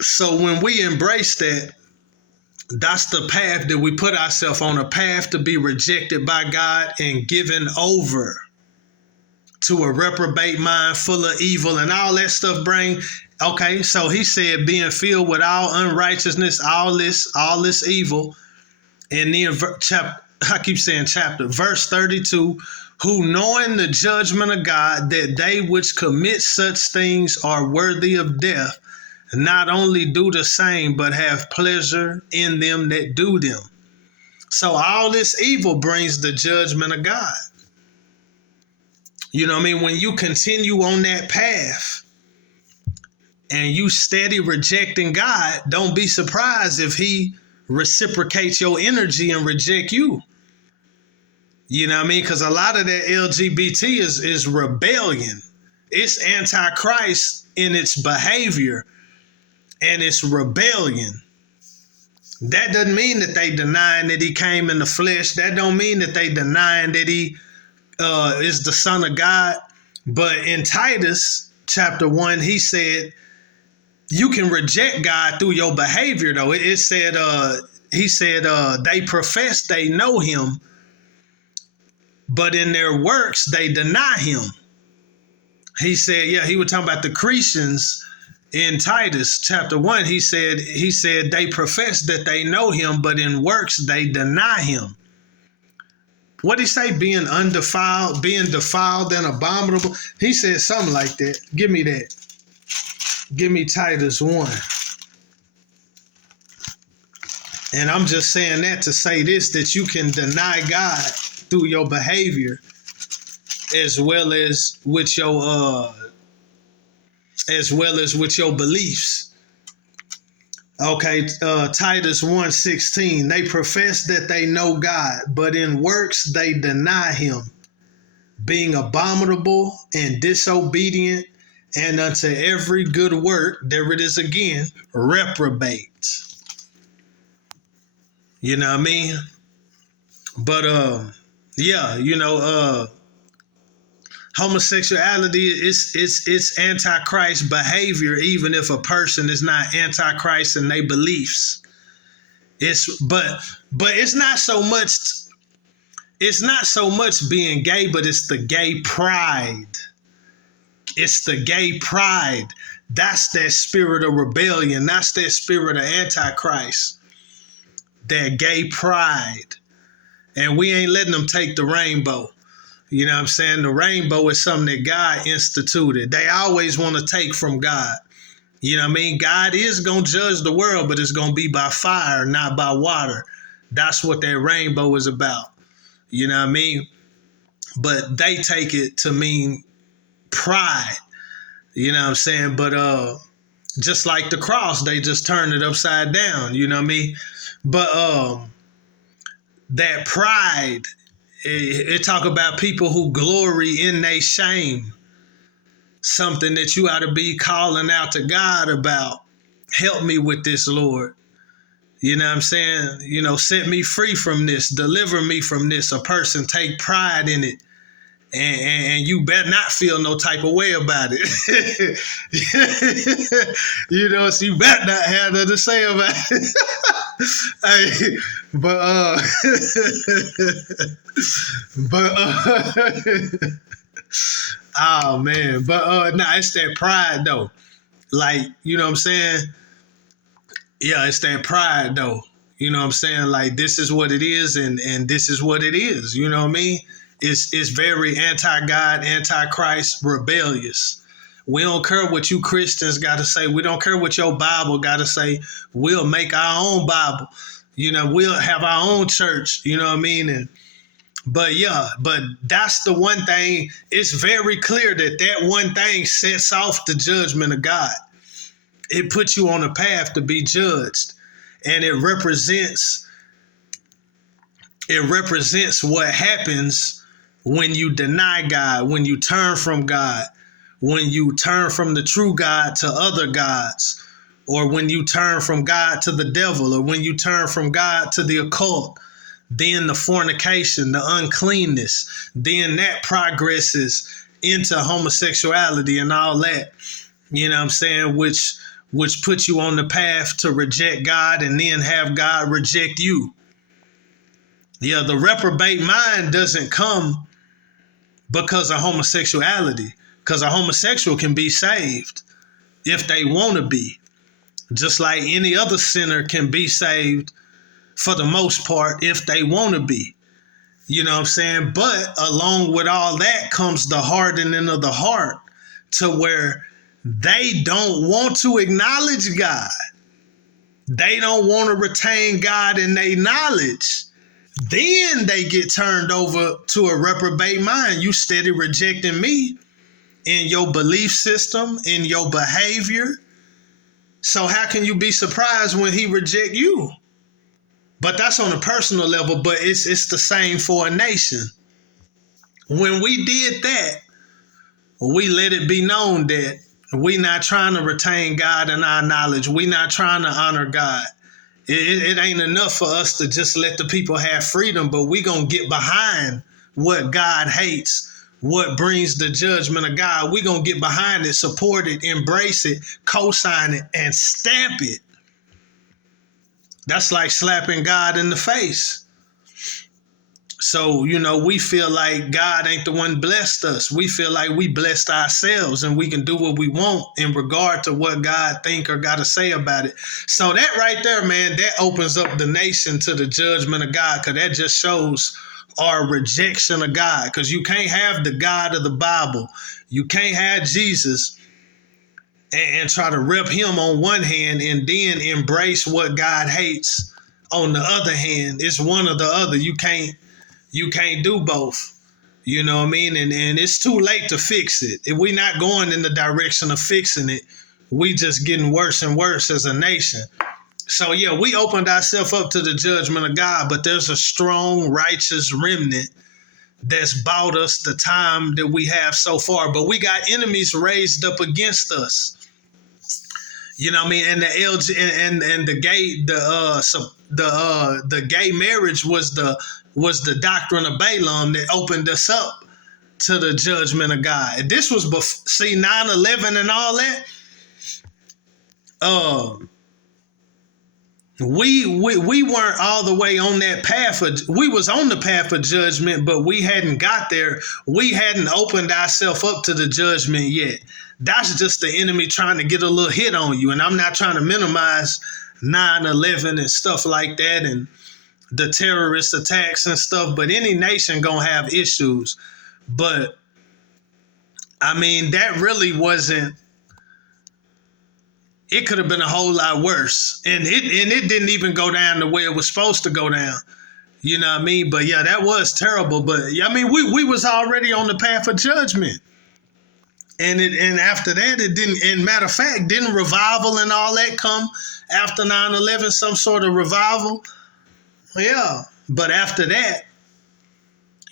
So when we embrace that, that's the path that we put ourselves on, a path to be rejected by God and given over to a reprobate mind full of evil and all that stuff bring. Okay, so he said being filled with all unrighteousness, all this evil. And then I keep saying chapter, verse 32, who knowing the judgment of God, that they which commit such things are worthy of death, not only do the same, but have pleasure in them that do them. So all this evil brings the judgment of God. You know what I mean? When you continue on that path and you steady rejecting God, don't be surprised if he reciprocates your energy and reject you. You know what I mean? Because a lot of that LGBT is rebellion. It's antichrist in its behavior and it's rebellion. That doesn't mean that they denying that he came in the flesh. That don't mean that they denying that he is the Son of God. But in Titus chapter 1, he said, you can reject God through your behavior, though. He said, they profess they know him, but in their works, they deny him. He said, he was talking about the Cretans in Titus chapter 1. He said, they profess that they know him, but in works, they deny him. What did he say? Being undefiled, being defiled and abominable. He said something like that. Give me that. Give me Titus 1. And I'm just saying that to say this, that you can deny God through your behavior as well as with your beliefs. Okay, Titus 1:16, they profess that they know God, but in works they deny him, being abominable and disobedient, and unto every good work, there it is again, reprobate. You know what I mean? But homosexuality it's antichrist behavior, even if a person is not antichrist in their beliefs. But it's not so much being gay, but it's the gay pride. It's the gay pride. That's that spirit of rebellion. That's that spirit of antichrist. That gay pride. And we ain't letting them take the rainbow. You know what I'm saying? The rainbow is something that God instituted. They always want to take from God. You know what I mean? God is going to judge the world, but it's going to be by fire, not by water. That's what that rainbow is about. You know what I mean? But they take it to mean pride. You know what I'm saying? But just like the cross, they just turn it upside down. You know what I mean? But that pride, it talk about people who glory in their shame. Something that you ought to be calling out to God about. Help me with this, Lord. You know what I'm saying? You know, set me free from this. Deliver me from this. A person take pride in it. And you better not feel no type of way about it. You know, so you better not have nothing to say about it. Hey, oh man, it's that pride though. Like, you know what I'm saying? Yeah, it's that pride though. You know what I'm saying? Like, this is what it is, and this is what it is. You know what I mean? It's very anti-God, anti-Christ, rebellious. We don't care what you Christians got to say. We don't care what your Bible got to say. We'll make our own Bible. You know, we'll have our own church. You know what I mean? But that's the one thing. It's very clear that one thing sets off the judgment of God. It puts you on a path to be judged, and it represents what happens when you deny God, when you turn from God, when you turn from the true God to other gods, or when you turn from God to the devil, or when you turn from God to the occult, then the fornication, the uncleanness, then that progresses into homosexuality and all that, you know what I'm saying, which which puts you on the path to reject God and then have God reject you. Yeah, the reprobate mind doesn't come because of homosexuality, because a homosexual can be saved if they want to be, just like any other sinner can be saved for the most part if they want to be. You know what I'm saying? But along with all that comes the hardening of the heart to where they don't want to acknowledge God. They don't want to retain God in their knowledge. Then they get turned over to a reprobate mind. You steady rejecting me in your belief system, in your behavior. So how can you be surprised when he reject you? But that's on a personal level, but it's the same for a nation. When we did that, we let it be known that we not trying to retain God in our knowledge. We not trying to honor God. It ain't enough for us to just let the people have freedom, but we gonna get behind what God hates, what brings the judgment of God. We gonna get behind it, support it, embrace it, co-sign it, and stamp it. That's like slapping God in the face. So, we feel like God ain't the one blessed us. We feel like we blessed ourselves and we can do what we want in regard to what God think or got to say about it. So that right there, man, that opens up the nation to the judgment of God, because that just shows our rejection of God, because you can't have the God of the Bible. You can't have Jesus and try to rep him on one hand and then embrace what God hates on the other hand. It's one or the other. You can't do both. You know what I mean? And it's too late to fix it. If we're not going in the direction of fixing it, we just getting worse and worse as a nation. So yeah, we opened ourselves up to the judgment of God, but there's a strong, righteous remnant that's bought us the time that we have so far. But we got enemies raised up against us. You know what I mean? And the LG and the gay the gay marriage was the doctrine of Balaam that opened us up to the judgment of God. And this was 9/11 and all that. We weren't all the way on that path. We was on the path of judgment, but we hadn't got there. We hadn't opened ourselves up to the judgment yet. That's just the enemy trying to get a little hit on you. And I'm not trying to minimize 9/11 and stuff like that and the terrorist attacks and stuff, but any nation gonna have issues. But I mean, that really wasn't. It could have been a whole lot worse, and it didn't even go down the way it was supposed to go down. You know what I mean? But yeah, that was terrible. But I mean, we was already on the path of judgment, and after that, it didn't. And matter of fact, didn't revival and all that come after 9/11? Some sort of revival. Yeah, but after that,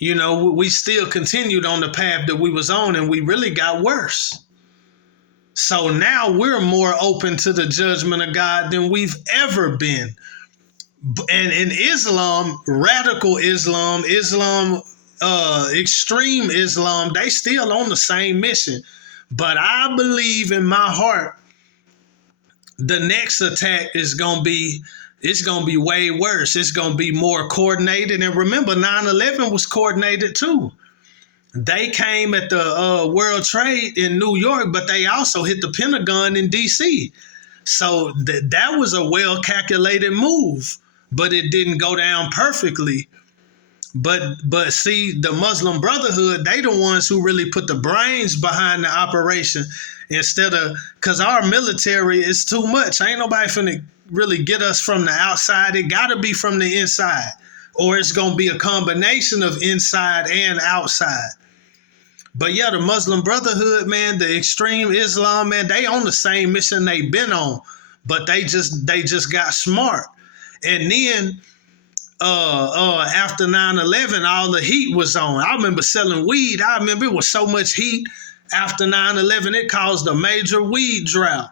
we still continued on the path that we was on, and we really got worse. So now we're more open to the judgment of God than we've ever been. And in Islam, radical Islam, extreme Islam, they still on the same mission. But I believe in my heart, the next attack is going to be, it's going to be way worse. It's going to be more coordinated. And remember, 9/11 was coordinated too. They came at the World Trade in New York, but they also hit the Pentagon in D.C. So that was a well-calculated move, but it didn't go down perfectly. But see, the Muslim Brotherhood, they the ones who really put the brains behind the operation because our military is too much. Ain't nobody finna really get us from the outside. It got to be from the inside, or it's going to be a combination of inside and outside. But yeah, the Muslim Brotherhood, man, the extreme Islam, man, they on the same mission they been on, but they just got smart. And then after 9/11, all the heat was on. I remember selling weed. I remember it was so much heat after 9/11, it caused a major weed drought.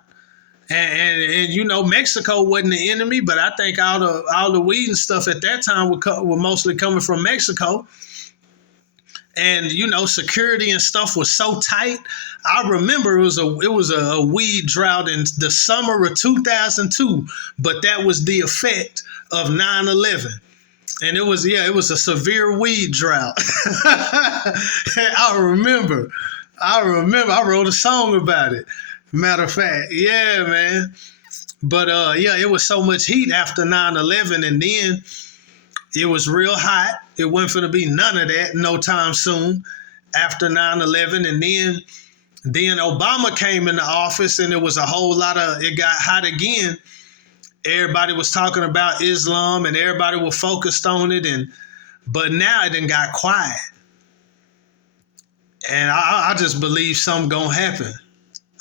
And Mexico wasn't the enemy, but I think all the weed and stuff at that time were mostly coming from Mexico. and security and stuff was so tight. I remember it was a weed drought in the summer of 2002, but that was the effect of 9/11. And it was a severe weed drought. I remember. I wrote a song about it. Matter of fact, yeah, man. But it was so much heat after 9/11, and then it was real hot. It wasn't going to be none of that no time soon after 9/11, and then Obama came into office, and it was a whole lot of, it got hot again. Everybody was talking about Islam, and everybody was focused on it, but now it done got quiet. And I just believe something gonna happen.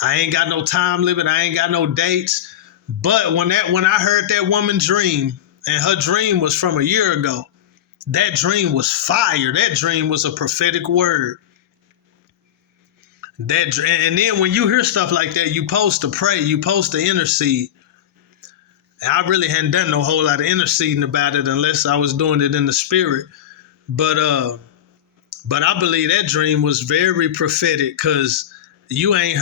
I ain't got no time limit. I ain't got no dates. But when I heard that woman dream, and her dream was from a year ago, that dream was fire. That dream was a prophetic word. And then when you hear stuff like that, you supposed to pray. You supposed to intercede. And I really hadn't done no whole lot of interceding about it unless I was doing it in the spirit. But I believe that dream was very prophetic, because I ain't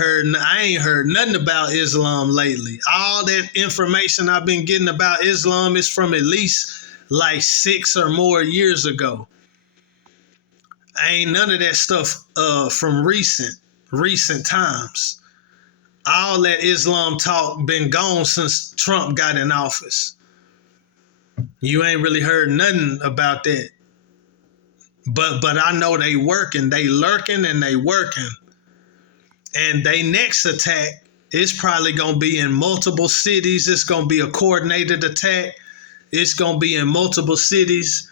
heard nothing about Islam lately. All that information I've been getting about Islam is from at least like 6 or more years ago. Ain't none of that stuff from recent times. All that Islam talk been gone since Trump got in office. You ain't really heard nothing about that. But I know they working, they lurking, and they working. And they next attack is probably gonna be in multiple cities. It's gonna be a coordinated attack. It's gonna be in multiple cities,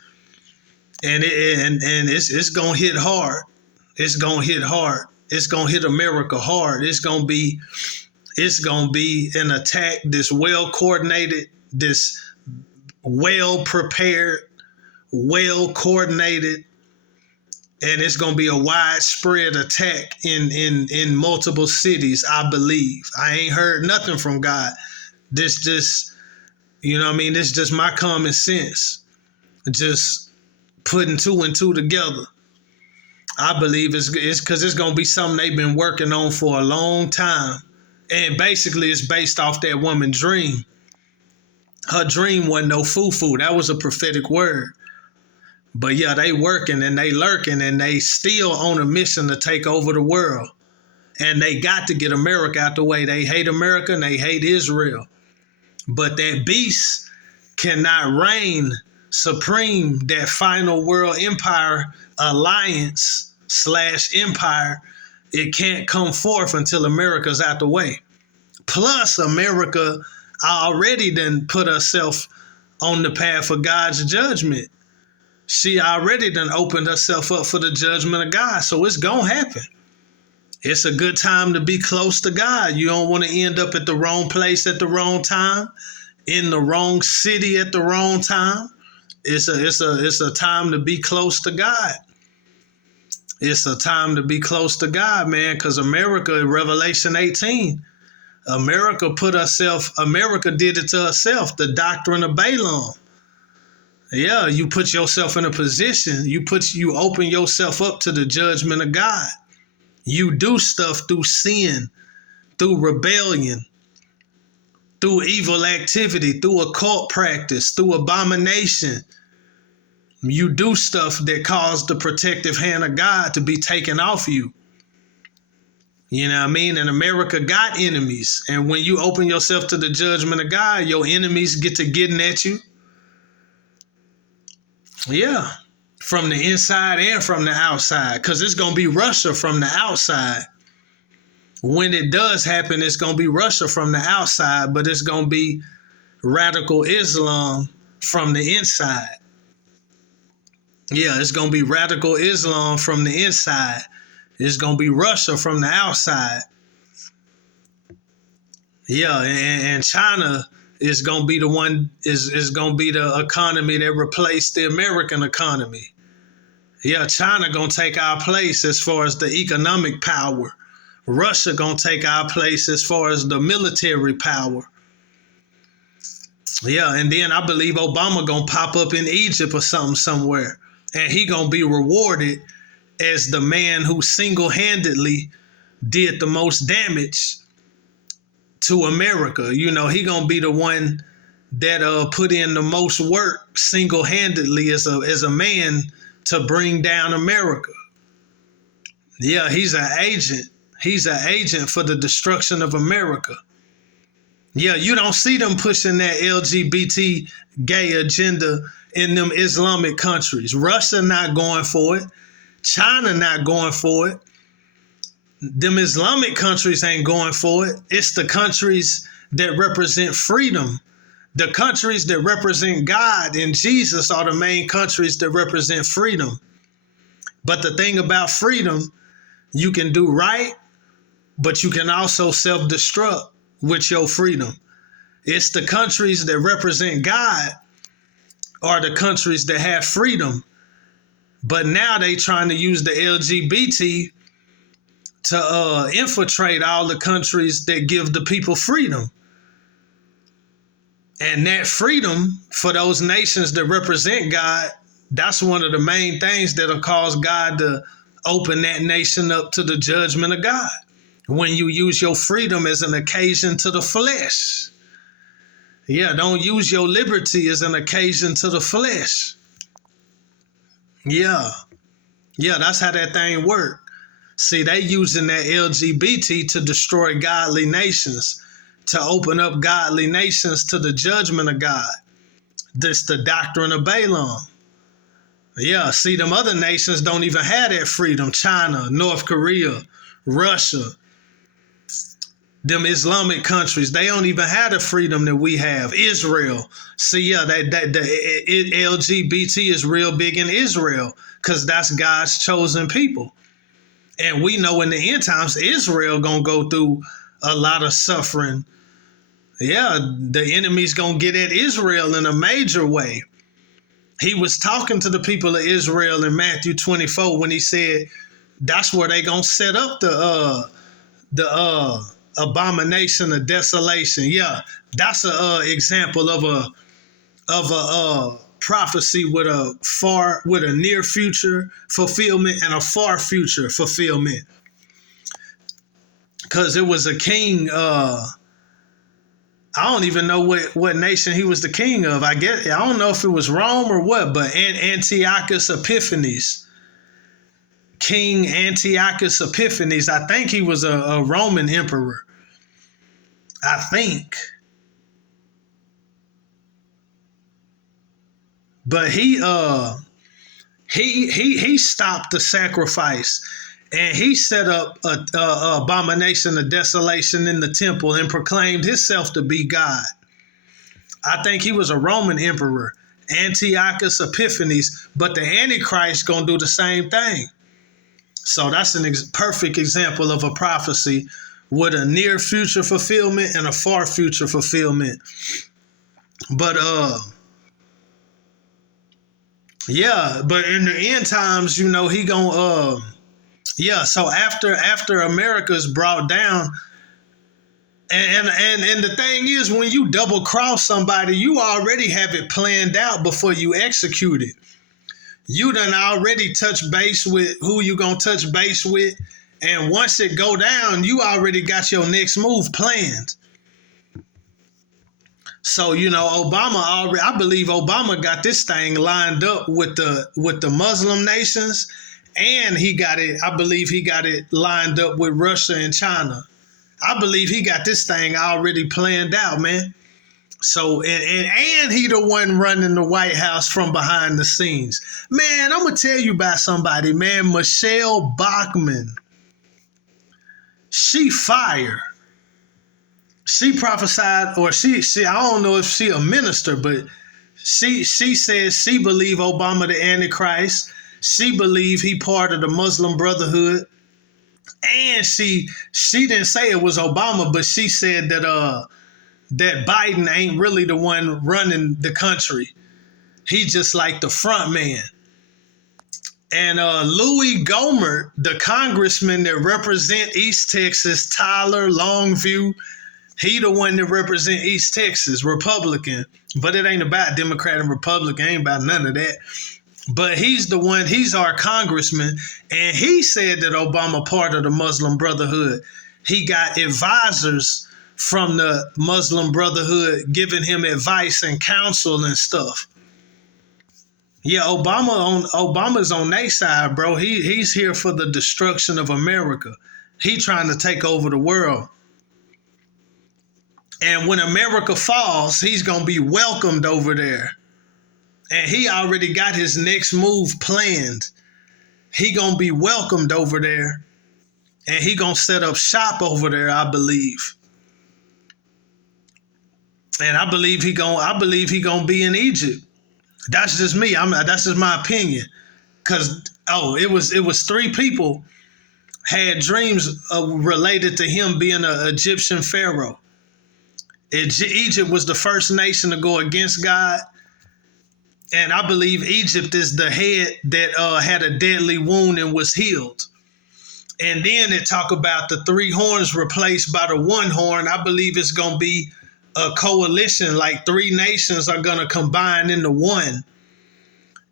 and it's gonna hit hard. It's gonna hit hard. It's gonna hit America hard. It's gonna be an attack that's well coordinated, this well prepared, well coordinated. And it's going to be a widespread attack in multiple cities, I believe. I ain't heard nothing from God. This just, this is just my common sense. Just putting 2 and 2 together. I believe it's because it's going to be something they've been working on for a long time. And basically it's based off that woman's dream. Her dream wasn't no foo-foo. That was a prophetic word. But yeah, they working and they lurking, and they still on a mission to take over the world. And they got to get America out the way. They hate America and they hate Israel. But that beast cannot reign supreme, that final world empire alliance / empire. It can't come forth until America's out the way. Plus, America already done put herself on the path of God's judgment. She already done opened herself up for the judgment of God. So it's going to happen. It's a good time to be close to God. You don't want to end up at the wrong place at the wrong time, in the wrong city at the wrong time. It's a time to be close to God. It's a time to be close to God, man, because America, in Revelation 18, America did it to herself, the doctrine of Balaam. Yeah, you put yourself in a position, you open yourself up to the judgment of God. You do stuff through sin, through rebellion, through evil activity, through occult practice, through abomination. You do stuff that caused the protective hand of God to be taken off you. You know what I mean? And America got enemies. And when you open yourself to the judgment of God, your enemies get to getting at you. Yeah, from the inside and from the outside, because it's going to be Russia from the outside. When it does happen, it's going to be Russia from the outside, but it's going to be radical Islam from the inside. Yeah, it's going to be radical Islam from the inside. It's going to be Russia from the outside. Yeah, and China is going to be the one, is going to be the economy that replaced the American economy. Yeah, China going to take our place as far as the economic power. Russia going to take our place as far as the military power. Yeah, and then I believe Obama going to pop up in Egypt or something somewhere. And he going to be rewarded as the man who single-handedly did the most damage to America. You know, he gonna be the one that put in the most work single-handedly as a man to bring down America. Yeah, he's an agent. He's an agent for the destruction of America. Yeah, you don't see them pushing that LGBT gay agenda in them Islamic countries. Russia not going for it. China not going for it. Them Islamic countries ain't going for it. It's the countries that represent freedom. The countries that represent God and Jesus are the main countries that represent freedom. But the thing about freedom, you can do right, but you can also self-destruct with your freedom. It's the countries that represent God are the countries that have freedom. But now they trying to use the LGBT to infiltrate all the countries that give the people freedom. And that freedom for those nations that represent God, that's one of the main things that'll cause God to open that nation up to the judgment of God. When you use your freedom as an occasion to the flesh. Yeah, don't use your liberty as an occasion to the flesh. Yeah, that's how that thing works. See, they using that LGBT to destroy godly nations, to open up godly nations to the judgment of God. This the doctrine of Balaam. Yeah, see, them other nations don't even have that freedom. China, North Korea, Russia, them Islamic countries, they don't even have the freedom that we have. Israel, see, yeah, the LGBT is real big in Israel because that's God's chosen people. And we know in the end times, Israel gonna go through a lot of suffering. Yeah, the enemy's gonna get at Israel in a major way. He was talking to the people of Israel in Matthew 24 when he said that's where they gonna set up the abomination of desolation. Yeah, that's a example of a prophecy with a near future fulfillment and a far future fulfillment. Because it was a king. I don't even know what nation he was the king of. I don't know if it was Rome or what, but Antiochus Epiphanes, King Antiochus Epiphanes. I think he was a Roman emperor. I think. But he stopped the sacrifice and he set up a abomination of desolation in the temple and proclaimed himself to be God. I think he was a Roman emperor, Antiochus Epiphanes, but the Antichrist gonna do the same thing. So that's a perfect example of a prophecy with a near future fulfillment and a far future fulfillment. But but in the end times, you know, he gonna so after America's brought down, and the thing is, when you double cross somebody, you already have it planned out before you execute it. You done already touch base with who you gonna touch base with, and once it go down, you already got your next move planned. So, you know, I believe Obama got this thing lined up with the Muslim nations, and I believe he got it lined up with Russia and China. I believe he got this thing already planned out, man. So, and he the one running the White House from behind the scenes. Man, I'm going to tell you about somebody, man, Michelle Bachmann. She fire. She prophesied, or she I don't know if she a minister, but she says she believe Obama the Antichrist. She believe he part of the Muslim Brotherhood. And she didn't say it was Obama, but she said that that Biden ain't really the one running the country. He just like the front man. And Louis Gohmert, the congressman that represent East Texas, Tyler, Longview, he the one that represent East Texas, Republican. But it ain't about Democrat and Republican. It ain't about none of that. But he's our congressman, and he said that Obama part of the Muslim Brotherhood. He got advisors from the Muslim Brotherhood giving him advice and counsel and stuff. Yeah, Obama's on their side, bro. He's here for the destruction of America. He trying to take over the world. And when America falls, he's gonna be welcomed over there. And he already got his next move planned. He gonna be welcomed over there, and he gonna set up shop over there, I believe. And I believe he gonna be in Egypt. That's just me. That's just my opinion. Cause it was three people had dreams related to him being an Egyptian pharaoh. Egypt was the first nation to go against God. And I believe Egypt is the head that had a deadly wound and was healed. And then it talk about the three horns replaced by the one horn. I believe it's going to be a coalition, like three nations are going to combine into one.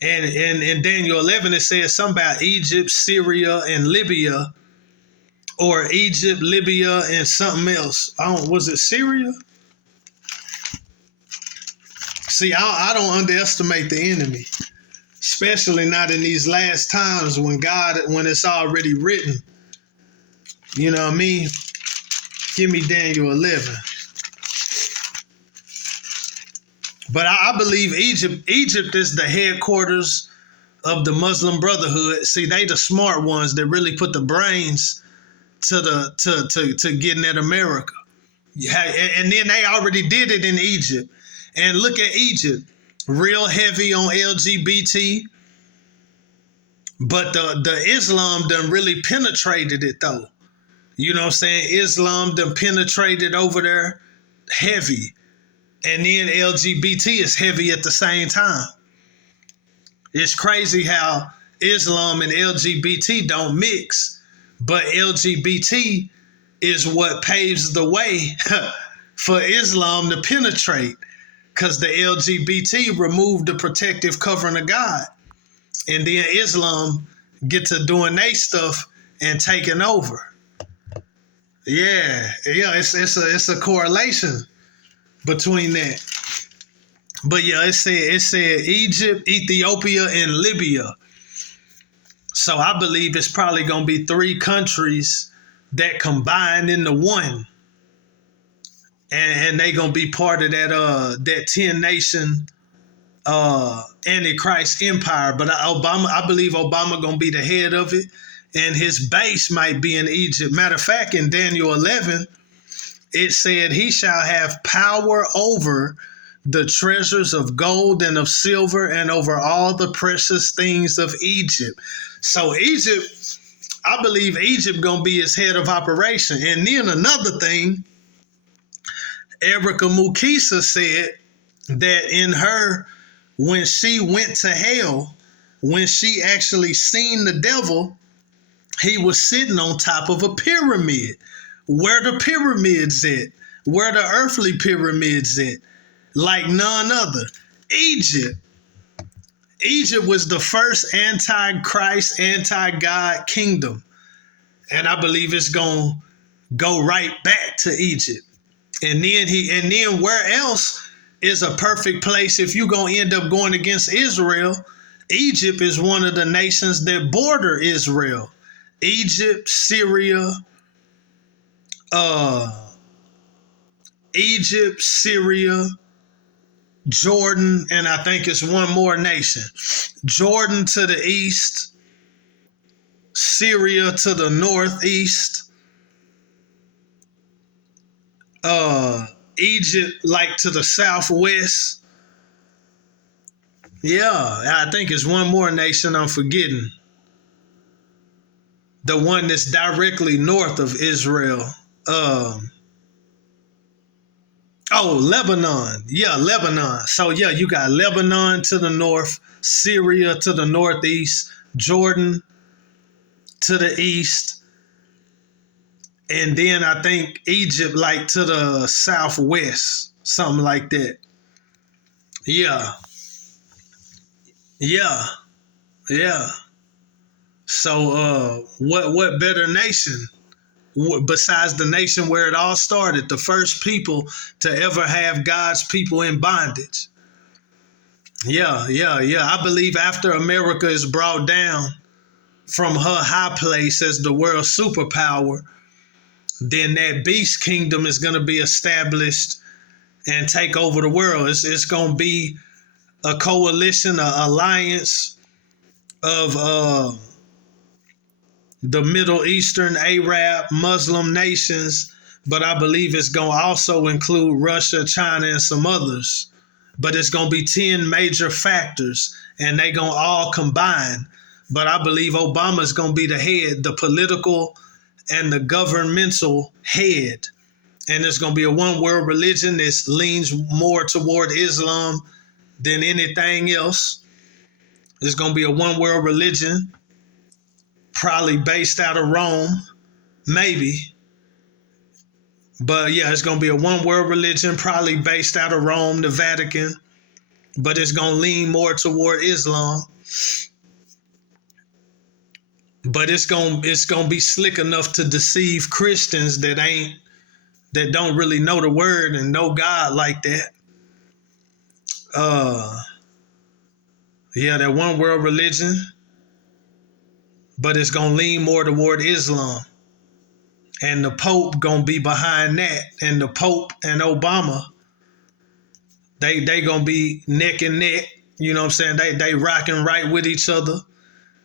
And in Daniel 11, it says something about Egypt, Syria, and Libya, or Egypt, Libya, and something else. Was it Syria? See, I don't underestimate the enemy, especially not in these last times when it's already written. You know what I mean? Give me Daniel 11. But I believe Egypt is the headquarters of the Muslim Brotherhood. See, they the smart ones that really put the brains to getting at America. Yeah, and then they already did it in Egypt. And look at Egypt, real heavy on LGBT, but the Islam done really penetrated it though. You know what I'm saying? Islam done penetrated over there heavy. And then LGBT is heavy at the same time. It's crazy how Islam and LGBT don't mix, but LGBT is what paves the way for Islam to penetrate. Because the LGBT removed the protective covering of God. And then Islam get to doing their stuff and taking over. Yeah, it's a correlation between that. But yeah, it said Egypt, Ethiopia, and Libya. So I believe it's probably gonna be three countries that combine into one. And they gonna be part of that 10-nation antichrist empire. But I believe Obama gonna be the head of it, and his base might be in Egypt. Matter of fact, in Daniel 11, it said he shall have power over the treasures of gold and of silver and over all the precious things of Egypt. So Egypt, I believe Egypt gonna be his head of operation. And then another thing, Erica Mukisa said that in her, when she went to hell, when she actually seen the devil, he was sitting on top of a pyramid. Where the pyramids at? Where the earthly pyramids at? Like none other. Egypt. Egypt was the first antichrist, anti-God kingdom. And I believe it's going to go right back to Egypt. And then where else is a perfect place if you're going to end up going against Israel? Egypt is one of the nations that border Israel. Egypt, Syria, Jordan, and I think it's one more nation. Jordan to the east, Syria to the northeast, Egypt like to the southwest. Yeah, I think it's one more nation I'm forgetting. The one that's directly north of Israel. Lebanon. Yeah, Lebanon. So yeah, you got Lebanon to the north, Syria to the northeast, Jordan to the east, and then I think Egypt like to the southwest, something like that. Yeah. Yeah. Yeah. So what better nation besides the nation where it all started, the first people to ever have God's people in bondage? Yeah, yeah, yeah. I believe after America is brought down from her high place as the world superpower, then that beast kingdom is going to be established and take over the world. It's going to be a coalition, an alliance of the Middle Eastern, Arab, Muslim nations, but I believe it's going to also include Russia, China, and some others. But it's going to be 10 major factors, and they're going to all combine. But I believe Obama's going to be the head, the political and the governmental head. And it's going to be a one world religion that leans more toward Islam than anything else. It's going to be a one world religion, probably based out of Rome, maybe. But yeah, it's going to be a one world religion, probably based out of Rome, the Vatican. But it's going to lean more toward Islam. But it's gonna be slick enough to deceive Christians that don't really know the word and know God like that. Uh, yeah, that one world religion, but it's gonna lean more toward Islam, and the Pope gonna be behind that, and the Pope and Obama, they gonna be neck and neck. You know what I'm saying? They rocking right with each other.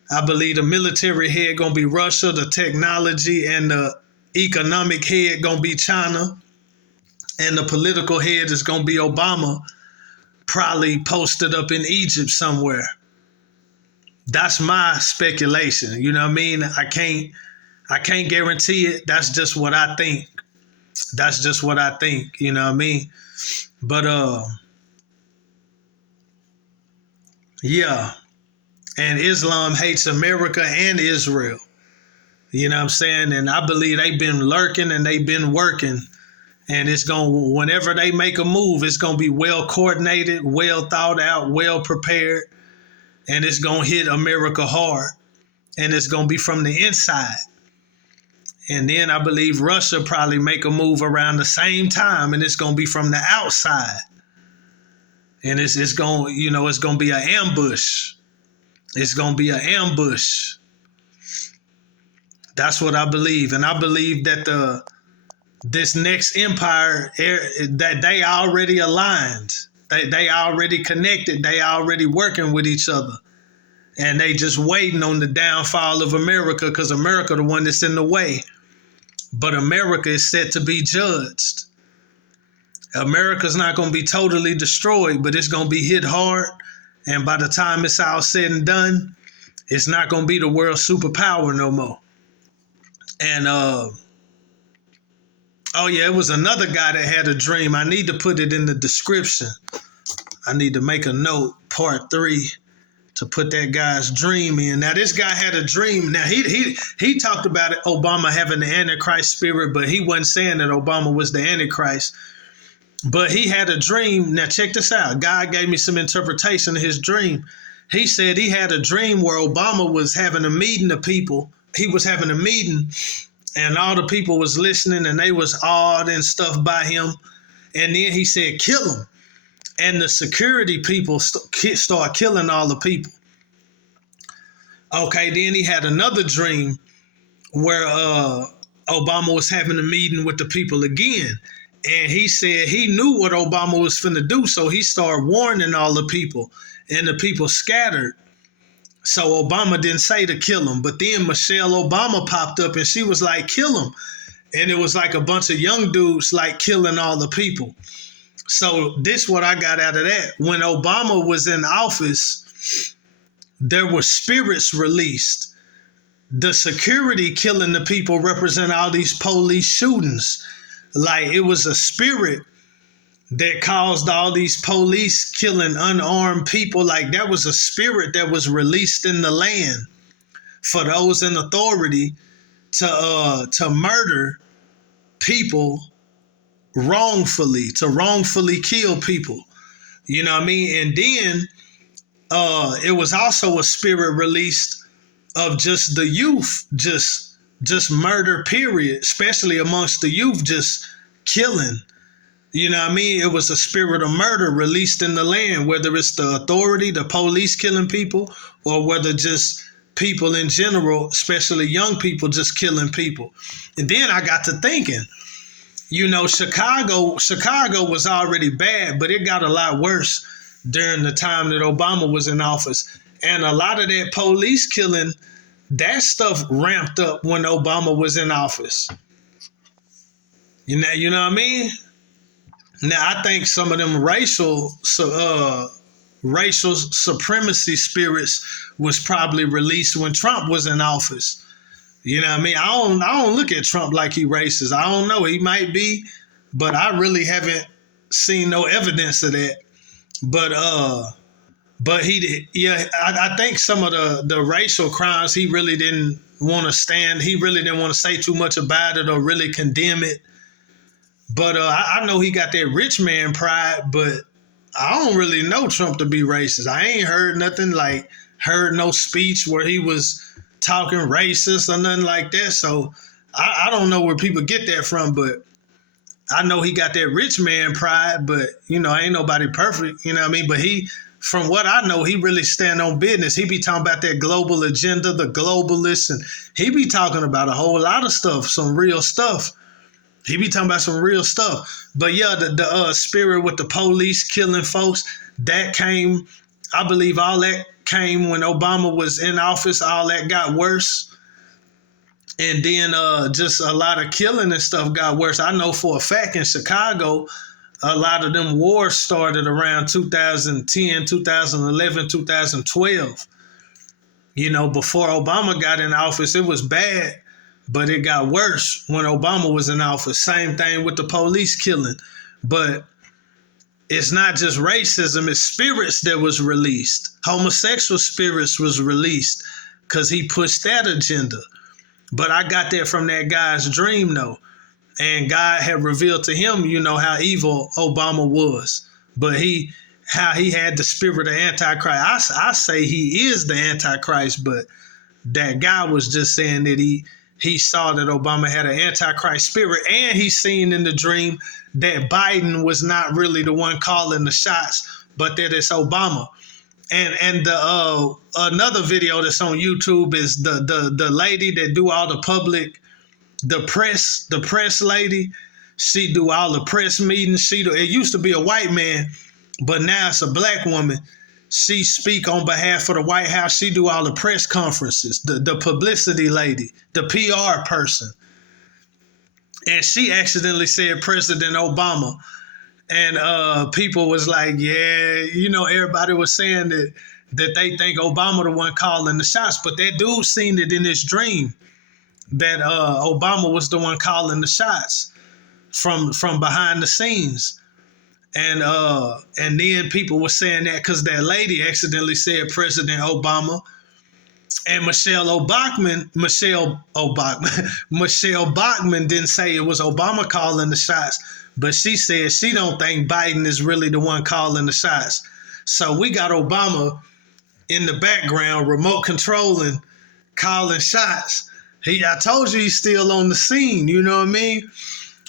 I believe the military head gonna be Russia, the technology and the economic head gonna be China, and the political head is gonna be Obama, probably posted up in Egypt somewhere. That's my speculation. You know what I mean? I can't guarantee it. That's just what I think. That's just what I think. You know what I mean? But yeah. And Islam hates America and Israel. You know what I'm saying? And I believe they've been lurking and they've been working. And it's going, whenever they make a move, it's going to be well coordinated, well thought out, well prepared. And it's going to hit America hard. And it's going to be from the inside. And then I believe Russia probably make a move around the same time, and it's going to be from the outside. And it's going, it's going to be an ambush. It's going to be an ambush. That's what I believe. And I believe that this next empire, that they already aligned. They already connected. They already working with each other. And they just waiting on the downfall of America, because America the one that's in the way. But America is set to be judged. America's not going to be totally destroyed, but it's going to be hit hard. And by the time it's all said and done, it's not going to be the world superpower no more. And, oh yeah, it was another guy that had a dream. I need to put it in the description. I need to make a note, part 3, to put that guy's dream in. Now, this guy had a dream. Now, he talked about it, Obama having the Antichrist spirit, but he wasn't saying that Obama was the Antichrist. But he had a dream. Now, check this out. God gave me some interpretation of his dream. He said he had a dream where Obama was having a meeting of people. He was having a meeting, and all the people was listening, and they was awed and stuff by him. And then he said, kill him. And the security people start killing all the people. Okay, then he had another dream where Obama was having a meeting with the people again. And he said he knew what Obama was finna do, so he started warning all the people, and the people scattered. So Obama didn't say to kill him, but then Michelle Obama popped up, and she was like, kill him. And it was like a bunch of young dudes like killing all the people. So this what I got out of that. When Obama was in office, there were spirits released. The security killing the people represent all these police shootings. Like it was a spirit that caused all these police killing unarmed people. Like that was a spirit that was released in the land for those in authority to murder people wrongfully, to wrongfully kill people. You know what I mean? And then it was also a spirit released of just the youth, just murder, period, especially amongst the youth, just killing. You know what I mean? It was a spirit of murder released in the land, whether it's the authority, the police killing people, or whether just people in general, especially young people, just killing people. And then I got to thinking, Chicago was already bad, but it got a lot worse during the time that Obama was in office. And a lot of that police killing, that stuff ramped up when Obama was in office. You know what I mean? Now I think some of them racial supremacy spirits was probably released when Trump was in office. You know what I mean? I don't look at Trump like he racist. I don't know. He might be, but I really haven't seen no evidence of that. But he did. Yeah, I think some of the racial crimes he really didn't want to stand. He really didn't want to say too much about it or really condemn it. But I know he got that rich man pride, but I don't really know Trump to be racist. I ain't heard nothing like, heard no speech where he was talking racist or nothing like that. So I don't know where people get that from, but I know he got that rich man pride, but ain't nobody perfect, you know what I mean? But from what I know, he really stand on business. He be talking about that global agenda, the globalists, and he be talking about a whole lot of stuff, some real stuff. He be talking about some real stuff. But yeah, the spirit with the police killing folks, that came, I believe all that came when Obama was in office. All that got worse. And then just a lot of killing and stuff got worse. I know for a fact in Chicago, a lot of them wars started around 2010, 2011, 2012. Before Obama got in office, it was bad. But it got worse when Obama was in office. Same thing with the police killing. But it's not just racism, it's spirits that was released. Homosexual spirits was released because he pushed that agenda. But I got that from that guy's dream, though. And God had revealed to him, how evil Obama was. But how he had the spirit of Antichrist. I say he is the Antichrist, but that guy was just saying that he saw that Obama had an Antichrist spirit, and he seen in the dream that Biden was not really the one calling the shots, but that it's Obama. And the another video that's on YouTube is the lady that do all the public, the press lady. She do all the press meetings. It used to be a white man, but now it's a black woman. She speak on behalf of the White House. She do all the press conferences, the publicity lady, the PR person. And she accidentally said President Obama. And people was like, yeah, everybody was saying that they think Obama the one calling the shots. But that dude seen it in his dream that Obama was the one calling the shots from behind the scenes. And then people were saying that because that lady accidentally said President Obama. And Michelle Bachmann didn't say it was Obama calling the shots, but she said she don't think Biden is really the one calling the shots. So we got Obama in the background, remote controlling, calling shots. I told you he's still on the scene, you know what I mean?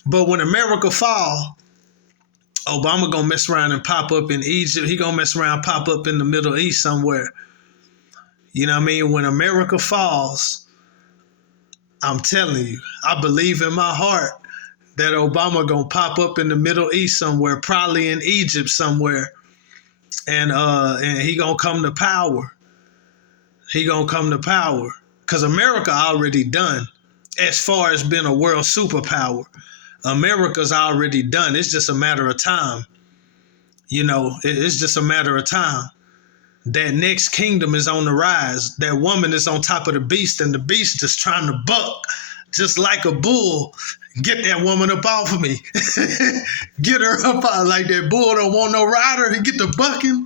But when America fall, Obama gonna mess around and pop up in Egypt. He gonna mess around and pop up in the Middle East somewhere. You know what I mean? When America falls, I'm telling you, I believe in my heart that Obama gonna pop up in the Middle East somewhere, probably in Egypt somewhere, and he gonna come to power. He gonna come to power because America already done. As far as being a world superpower, America's already done. It's just a matter of time. It's just a matter of time. That next kingdom is on the rise. That woman is on top of the beast, and the beast is trying to buck, just like a bull. Get that woman up off of me. Get her up out like that bull don't want no rider. He get the bucking.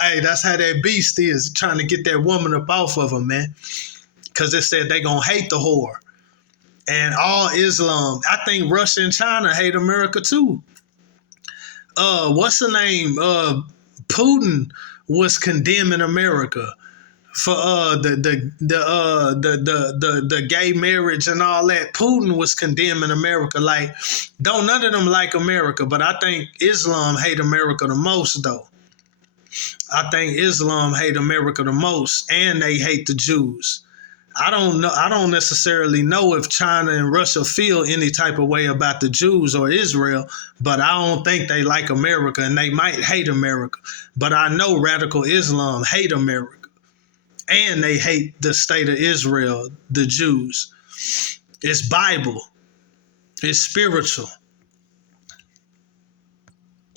Hey, that's how that beast is, trying to get that woman up off of him, man. Because it said they gonna hate the whore. And all Islam. I think Russia and China hate America too. What's the name? Putin was condemning America for the gay marriage and all that. Putin was condemning America. Like, don't none of them like America, but I think Islam hate America the most though. I think Islam hate America the most, and they hate the Jews. I don't know. I don't necessarily know if China and Russia feel any type of way about the Jews or Israel, but I don't think they like America, and they might hate America. But I know radical Islam hate America, and they hate the state of Israel, the Jews. It's Bible. It's spiritual.